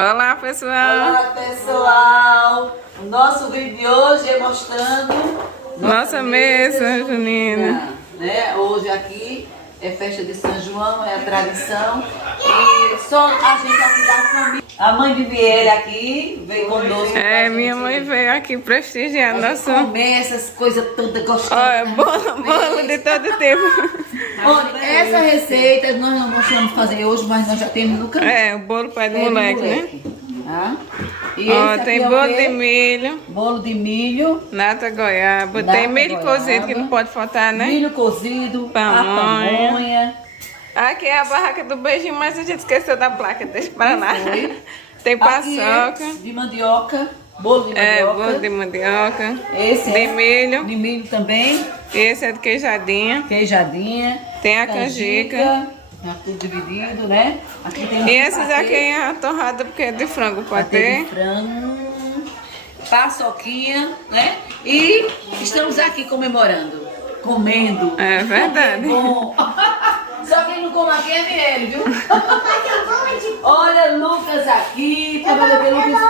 Olá, pessoal! Olá, pessoal! O nosso vídeo de hoje é mostrando nossa mesa junina. Né? Hoje aqui é festa de São João, é a tradição. E só a gente aqui da família. A mãe de Miele aqui veio conosco. Minha mãe veio aqui prestigiar nosso... comer essas coisas todas gostosas. Olha, bolo de todo tipo. Olha, essa receita nós não gostamos de fazer hoje, mas nós já temos no canal. O bolo pai do moleque, né? Tá? E Ó, esse tem aqui é bolo o quê? de milho, Bolo de milho. nata goiaba, Nata tem milho goiaba, cozido que não pode faltar, né? Milho cozido, Pamonha. a pamonha. Aqui é a barraca do beijinho, mas a gente esqueceu da placa, deixa pra lá. Foi. Tem Aqui paçoca. é de mandioca, bolo de mandioca. Bolo de mandioca. Esse de é milho. de milho também, Esse é de queijadinha. queijadinha. Tem a canjica. Já tudo dividido, né? Aqui tem E esses aqui é a torrada porque é de frango, pode patê ter. de frango, paçoquinha, né? E estamos aqui comemorando, comendo. É verdade. Bom. Só quem não come aqui é Miele, viu? Olha, Lucas aqui. Tá vendo aqui, Lucas?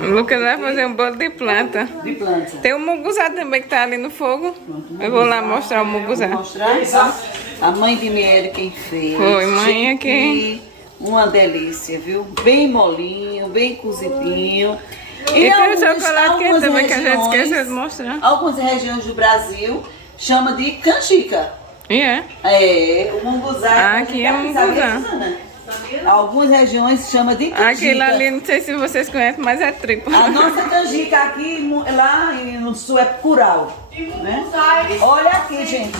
O Lucas vai fazer um bolo de planta. De planta. Tem o muguzá também que tá ali no fogo. Eu vou lá mostrar o muguzá. Vou mostrar a mãe de Miele quem fez. Foi, mãe Gente, aqui. uma delícia, viu? Bem molinho, bem cozidinho. E tem o chocolate quente também que a gente esqueceu de mostrar. Algumas regiões do Brasil chama de canjica. E é. É, o munguzá. Aqui é munguzá. Algumas regiões chama de canjica. Aquele ali, não sei se vocês conhecem, mas é tripa. A nossa canjica aqui, lá no sul é curau. Né? Olha aqui, gente.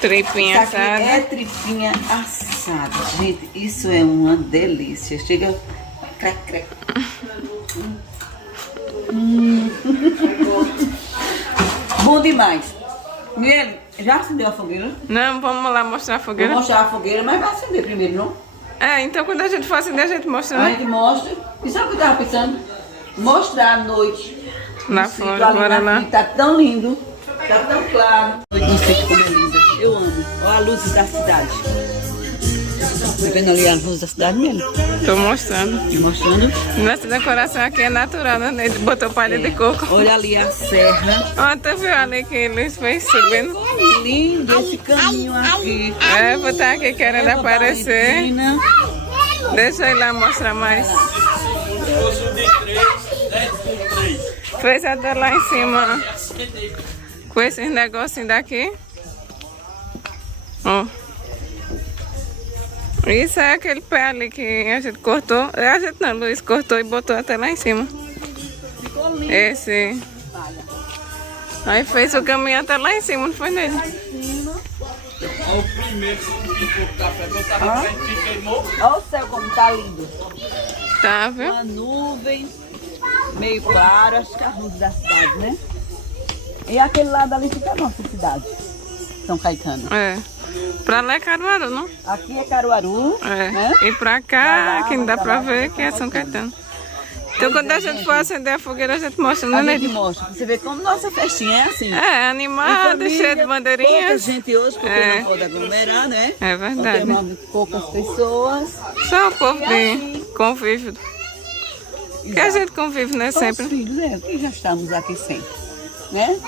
Tripinha Isso aqui assada. é tripinha assada. Gente, isso é uma delícia. Chega... Crac, crac. Bom demais. Miele, já acendeu a fogueira? Não, vamos lá mostrar a Vou fogueira. mostrar a fogueira, mas vai acender primeiro, não? Então quando a gente for acender, a gente mostra, A né? gente mostra. E sabe o que eu tava pensando? Mostrar à noite. Lá O sítio fora, ali bora na lá. frente, tá tão lindo. Tá tão claro. Não sei como é linda. Eu amo. Olha a luz da cidade. Tá vendo ali a luz da cidade mesmo? Tô mostrando. Me mostrando. Nossa decoração aqui é natural, né? Ele botou palha de coco. Olha ali a serra. Ó, tu viu ali que eles fez subindo? Lindo esse caminho aqui. Vou estar aqui querendo aparecer. Valentina. Deixa eu ir lá mostrar mais. Fez até lá em cima. Com esses negocinhos daqui. Ó. Isso é aquele pé ali que a gente cortou. A gente não, Luiz cortou e botou até lá em cima. Esse. Aí fez o caminho até lá em cima, não foi nele? O primeiro que ficou café, eu tava vendo que queimou. Olha o céu como tá lindo. Tá, viu? Uma nuvem meio claro, acho que é a luz da cidade, né? E aquele lado ali fica a nossa cidade, São Caetano. Pra lá é Caruaru, não? Aqui é Caruaru, né? E pra cá, que não dá pra ver, que é São Caetano. Então quando a gente for acender a fogueira, a gente mostra, A né, gente Neide? mostra, pra você ver como nossa festinha é assim. Animada, Família, cheia de pouca bandeirinhas. gente hoje, porque não pode aglomerar, né? É verdade. Não tem poucas pessoas. Só o povo E de assim. convívio. Que a gente convive, né, São os sempre. filhos, que já estamos aqui sempre, né?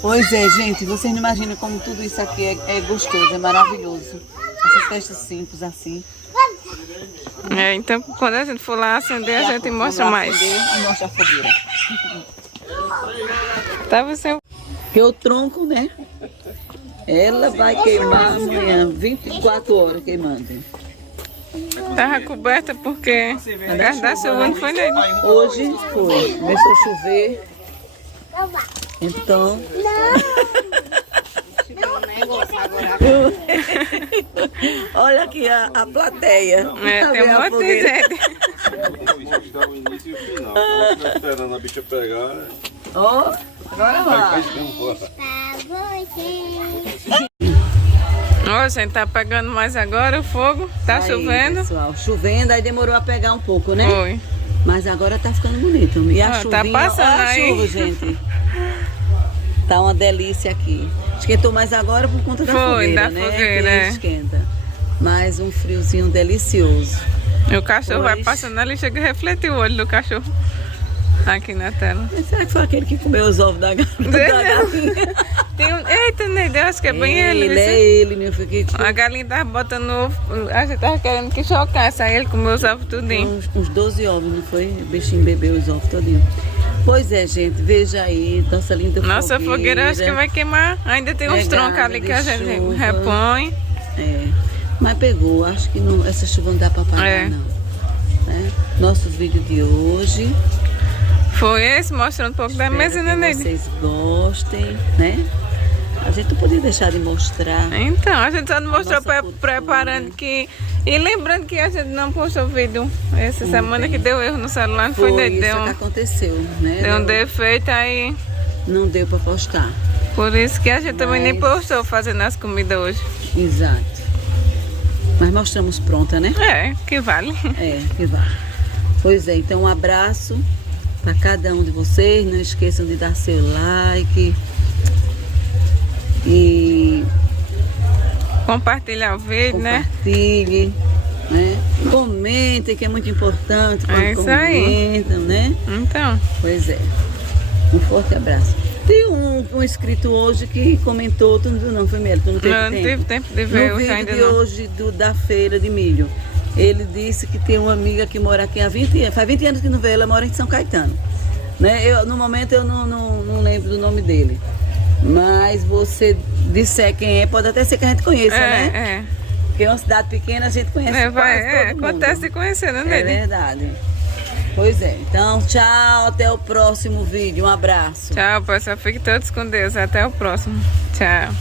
Pois é, gente, vocês não imaginam como tudo isso aqui é gostoso, é maravilhoso. Essas festas simples assim. Então quando a gente for lá acender, a gente mostra mais. E mostra a fogueira. Tá você? Porque o tronco, né? Ela vai queimar amanhã, 24 horas queimando. Tava coberta porque a gás da chuva não foi nele. Hoje foi, começou a chover. Então. Olha aqui a plateia. Tem um monte de gente. Mostrar o início e o final. Tô esperando a bicha pegar. Ó, agora vai. Ó, a gente tá pegando mais agora o fogo. Tá Aí, chovendo. pessoal, chovendo, aí demorou a pegar um pouco, né? Foi. Mas agora tá ficando bonito. E a chuvinha, tá passando olha a aí. chuva, gente. Tá uma delícia aqui. Esquentou mais agora por conta da Foi, fogueira, da né? fogueira, Que é. esquenta. mas um friozinho delicioso. E o cachorro vai Pois. passando ali, chega a refletir o olho do cachorro aqui na tela. Mas será que foi aquele que comeu os ovos da galinha? Tem um... Eita, Neide, eu acho que é bem ele. Ele, viu? é ele, meu filho. Que A galinha tava botando ovo, a gente tava querendo que chocasse, aí ele comeu os ovos tudinho. uns 12 ovos, não foi? O bichinho bebeu os ovos todinho. Pois é, gente, veja aí, nossa linda Nossa fogueira, eu acho que vai queimar. Ainda tem uns Pegada troncos ali que a de gente chuva. repõe. É, mas pegou, acho que não, essa chuva não dá pra parar, É. não. Né? Nosso vídeo de hoje. Foi esse, mostrando um pouco da Espero mesa, né, que Neide? vocês gostem, né? A gente não podia deixar de mostrar. Então, a gente só não mostrou Nossa cultura. preparando que... E lembrando que a gente não postou vídeo essa semana que deu erro no celular, não foi, Foi Neide? isso Deu, que aconteceu, né? deu um defeito aí. Não deu pra postar. Por isso que a gente também nem Mas- postou fazendo as comidas hoje. Exato. Mas mostramos pronta, né? É, que vale. É, que vai. Pois é, então um abraço para cada um de vocês. Não esqueçam de dar seu like. E Compartilhar o vídeo, né? compartilhe, né? Comentem, que é muito importante quando É isso aí. comentam, né? Então, Pois é. Um forte abraço. Tem um inscrito hoje que comentou, tu não foi mesmo? Tu não teve eu não tempo? tive tempo de ver No hoje vídeo ainda de não. hoje da feira de milho, ele disse que tem uma amiga que mora aqui há 20 anos, faz 20 anos que não vê, ela mora em São Caetano. Né? No momento eu não lembro do nome dele. Mas você disser quem é, pode até ser que a gente conheça, né? É, Porque é uma cidade pequena, a gente conhece é. quase todo mundo. Acontece de conhecer, né, É Neide? verdade. Pois é. Então, tchau, até o próximo vídeo. Um abraço. Tchau, pessoal. Fiquem todos com Deus. Até o próximo. Tchau.